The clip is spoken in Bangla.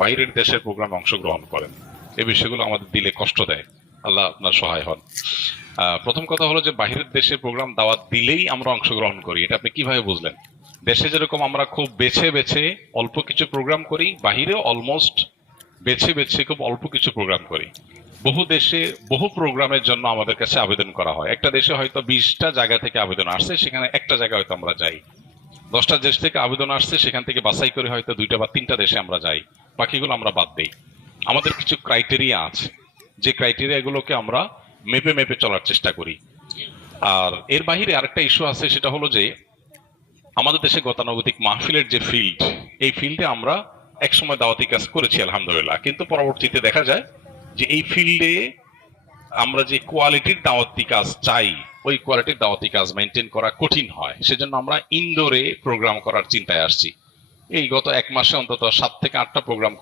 বাইরের দেশের প্রোগ্রামে অংশগ্রহণ করেন, এই বিষয়গুলো আমাদের দিলে কষ্ট দেয়। আল্লাহ আপনার সহায় হন। প্রথম কথা হলো যে বাহিরের দেশের প্রোগ্রাম দাওয়াত দিলেই আমরা অংশগ্রহণ করি, এটা আপনি কিভাবে বুঝলেন? দেশে যেরকম আমরা খুব বেছে বেছে অল্প কিছু প্রোগ্রাম করি, বাহিরে অলমোস্ট বেছে বেছে খুব অল্প কিছু প্রোগ্রাম করি। বহু দেশে বহু প্রোগ্রামের জন্য আমাদের কাছে আবেদন করা হয়। একটা দেশে হয়তো 20টা জায়গা থেকে আবেদন আসছে, সেখানে একটা জায়গায় হয়তো আমরা যাই। 10টা দেশ থেকে আবেদন আসছে, সেখান থেকে বাছাই করে হয়তো 2টা বা 3টা দেশে আমরা যাই, বাকিগুলো আমরা বাদ দেই। আমাদের কিছু ক্রাইটেরিয়া আছে, যে ক্রাইটেরিয়া গুলোকে আমরা মেপে মেপে চলার চেষ্টা করি। আর এর বাহিরে আরেকটা ইস্যু আছে, সেটা হলো যে আমাদের দেশে গতানুগতিক মাহফিলের যে ফিল্ড, এই ফিল্ডে আমরা একসময় দাওয়াতি কাজ করেছি আলহামদুলিল্লাহ, কিন্তু পরবর্তীতে দেখা যায় যে এই ফিল্ডে আমরা যে কোয়ালিটির দাওয়াতি কাজ চাই, ওই কোয়ালিটির দাওয়াতি কাজ মেনটেন করা কঠিন হয়। সেজন্য আমরা ইনডোরে প্রোগ্রাম করার চিন্তায় আসছি। এই গত 1 মাসে অন্তত 7 থেকে 8টা প্রোগ্রাম